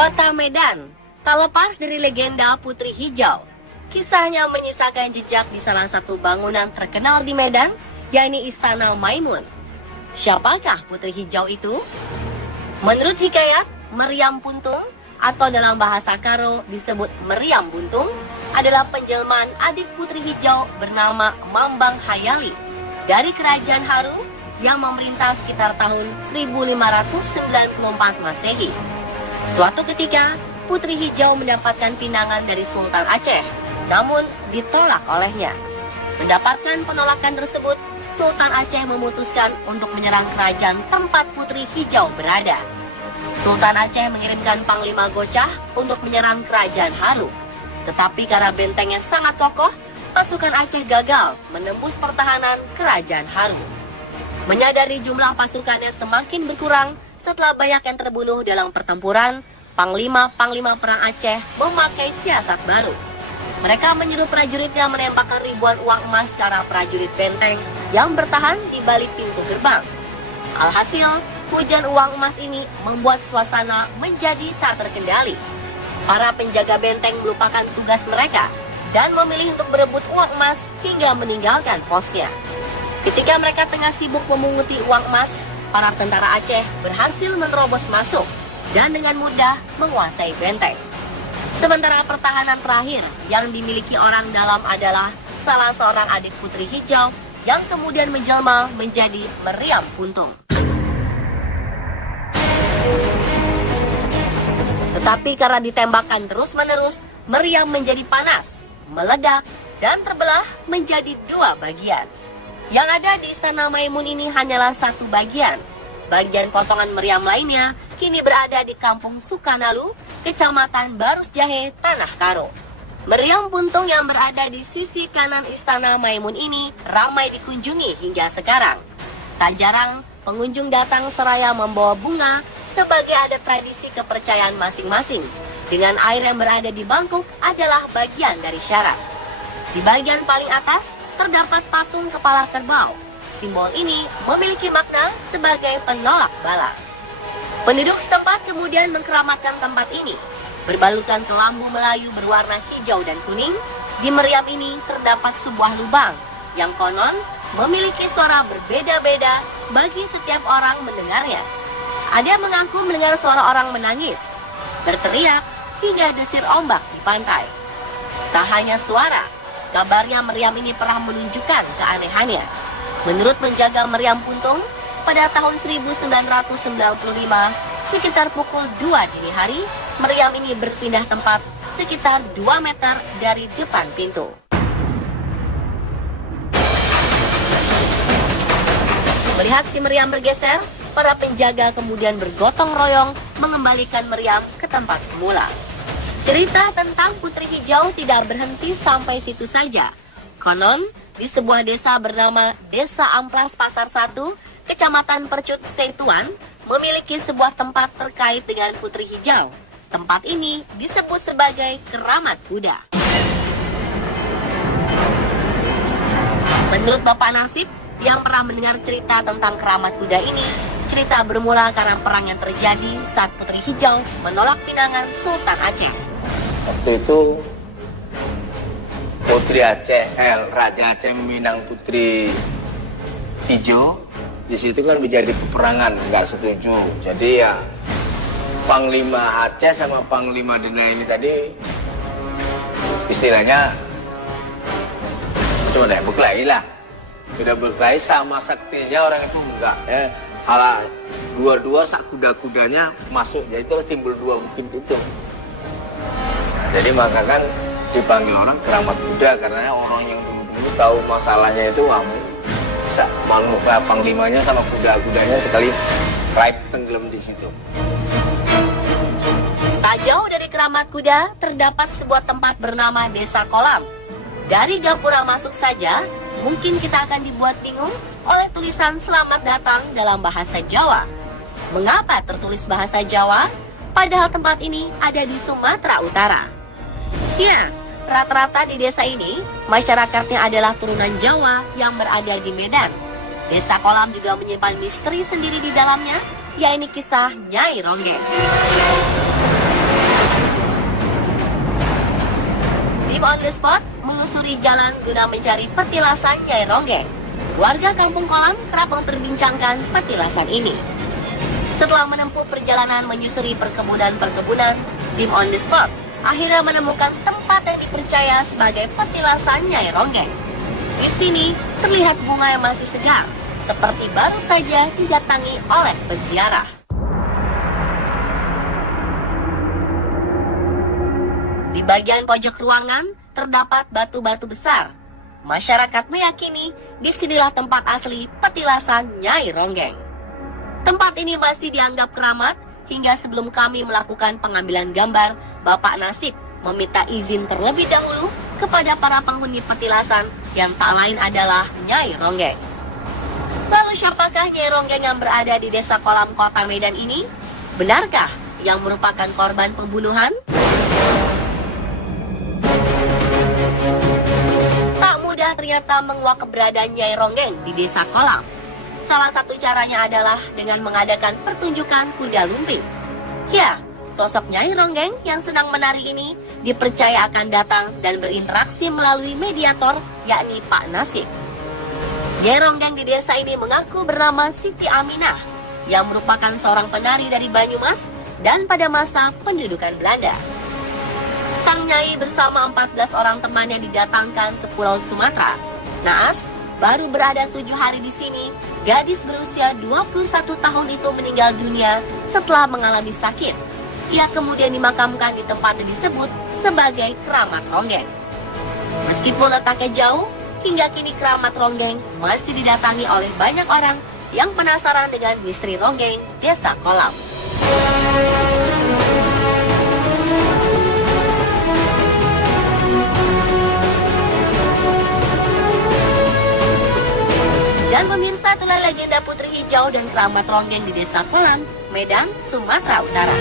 Kota Medan, tak lepas dari legenda Putri Hijau. Kisahnya menyisakan jejak di salah satu bangunan terkenal di Medan, yakni Istana Maimun. Siapakah Putri Hijau itu? Menurut hikayat, Meriam Puntung, atau dalam bahasa Karo disebut Meriam Buntung, adalah penjelmaan adik Putri Hijau bernama Mambang Hayali dari Kerajaan Haru yang memerintah sekitar tahun 1594 Masehi. Suatu ketika, Putri Hijau mendapatkan pinangan dari Sultan Aceh, namun ditolak olehnya. Mendapatkan penolakan tersebut, Sultan Aceh memutuskan untuk menyerang kerajaan tempat Putri Hijau berada. Sultan Aceh mengirimkan Panglima Gocah untuk menyerang kerajaan Haru. Tetapi karena bentengnya sangat kokoh, pasukan Aceh gagal menembus pertahanan kerajaan Haru. Menyadari jumlah pasukannya semakin berkurang setelah banyak yang terbunuh dalam pertempuran, Panglima-Panglima Perang Aceh memakai siasat baru. Mereka menyuruh prajuritnya menembakkan ribuan uang emas ke arah prajurit benteng yang bertahan di balik pintu gerbang. Alhasil, hujan uang emas ini membuat suasana menjadi tak terkendali. Para penjaga benteng melupakan tugas mereka dan memilih untuk berebut uang emas hingga meninggalkan posnya. Ketika mereka tengah sibuk memunguti uang emas, para tentara Aceh berhasil menerobos masuk dan dengan mudah menguasai benteng. Sementara pertahanan terakhir yang dimiliki orang dalam adalah salah seorang adik Putri Hijau yang kemudian menjelma menjadi Meriam Puntung. Tetapi karena ditembakkan terus-menerus, Meriam menjadi panas, meledak, dan terbelah menjadi dua bagian. Yang ada di Istana Maimun ini hanyalah satu bagian. Bagian potongan Meriam lainnya kini berada di Kampung Sukanalu, Kecamatan Barus Jahe, Tanah Karo. Meriam Puntung yang berada di sisi kanan Istana Maimun ini ramai dikunjungi hingga sekarang. Tak jarang pengunjung datang seraya membawa bunga sebagai ada tradisi kepercayaan masing-masing. Dengan air yang berada di bangkuk adalah bagian dari syarat. Di bagian paling atas terdapat patung kepala kerbau. Simbol ini memiliki makna sebagai penolak bala. Penduduk setempat kemudian mengkeramatkan tempat ini. Berbalutan kelambu Melayu berwarna hijau dan kuning, di meriam ini terdapat sebuah lubang yang konon memiliki suara berbeda-beda bagi setiap orang mendengarnya. Ada yang mengaku mendengar suara orang menangis, berteriak, hingga desir ombak di pantai. Tak hanya suara, kabarnya meriam ini pernah menunjukkan keanehannya. Menurut penjaga Meriam Puntung, pada tahun 1995, sekitar pukul 2 dini hari, meriam ini berpindah tempat sekitar 2 meter dari depan pintu. Melihat si meriam bergeser, para penjaga kemudian bergotong royong mengembalikan meriam ke tempat semula. Cerita tentang Putri Hijau tidak berhenti sampai situ saja. Konon, di sebuah desa bernama Desa Amplas Pasar 1, Kecamatan Percut Setuan, memiliki sebuah tempat terkait dengan Putri Hijau. Tempat ini disebut sebagai Keramat Kuda. Menurut Bapak Nasib, yang pernah mendengar cerita tentang Keramat Kuda ini, cerita bermula karena perang yang terjadi saat Putri Hijau menolak pinangan Sultan Aceh. Waktu itu Putri Aceh, Raja Aceh meminang Putri Hijau. Di situ kan menjadi peperangan, nggak setuju. Jadi ya Panglima Aceh sama Panglima Dena ini tadi istilahnya cuma ya berkelahi lah. Sudah berkelahi sama saktinya orang itu enggak ya. Halah dua-dua sak kuda-kudanya masuk, jadi itu timbul dua bukit itu. Nah, jadi maka kan dipanggil orang Keramat Kuda karena orang yang dulu tahu masalahnya itu panglimanya sama kuda-kudanya sekali raib tenggelam di situ. Tak jauh dari Keramat Kuda terdapat sebuah tempat bernama Desa Kolam. Dari gapura masuk saja, mungkin kita akan dibuat bingung oleh tulisan selamat datang dalam bahasa Jawa. Mengapa tertulis bahasa Jawa? Padahal tempat ini ada di Sumatera Utara. Ya, rata-rata di desa ini, masyarakatnya adalah turunan Jawa yang berada di Medan. Desa Kolam juga menyimpan misteri sendiri di dalamnya, yaitu kisah Nyai Ronggeng. Tim on the spot menelusuri jalan guna mencari petilasan Nyai Ronggeng. Warga Kampung Kolam kerap memperbincangkan petilasan ini. Setelah menempuh perjalanan menyusuri perkebunan-perkebunan, tim on the spot akhirnya menemukan tempat yang dipercaya sebagai petilasan Nyai Ronggeng. Di sini terlihat bunga yang masih segar, seperti baru saja didatangi oleh peziarah. Di bagian pojok ruangan terdapat batu-batu besar. Masyarakat meyakini disinilah tempat asli petilasan Nyai Ronggeng. Tempat ini masih dianggap keramat hingga sebelum kami melakukan pengambilan gambar, Bapak Nasib meminta izin terlebih dahulu kepada para penghuni petilasan yang tak lain adalah Nyai Ronggeng. Lalu siapakah Nyai Ronggeng yang berada di Desa Kolam, Kota Medan ini? Benarkah yang merupakan korban pembunuhan? Tak mudah ternyata menguak keberadaan Nyai Ronggeng di Desa Kolam. Salah satu caranya adalah dengan mengadakan pertunjukan kuda lumping. Ya, sosok Nyai Ronggeng yang sedang menari ini dipercaya akan datang dan berinteraksi melalui mediator, yakni Pak Nasib. Nyai Ronggeng di desa ini mengaku bernama Siti Aminah, yang merupakan seorang penari dari Banyumas dan pada masa pendudukan Belanda. Sang Nyai bersama 14 orang temannya didatangkan ke Pulau Sumatera. Naas, baru berada 7 hari di sini, gadis berusia 21 tahun itu meninggal dunia setelah mengalami sakit. Ia kemudian dimakamkan di tempat yang disebut sebagai Keramat Ronggeng. Meskipun letaknya jauh, hingga kini Keramat Ronggeng masih didatangi oleh banyak orang yang penasaran dengan misteri Ronggeng Desa Kolam. Dan pemirsa, itulah legenda Putri Hijau dan Keramat Ronggeng di Desa Kolam, Medan, Sumatera Utara.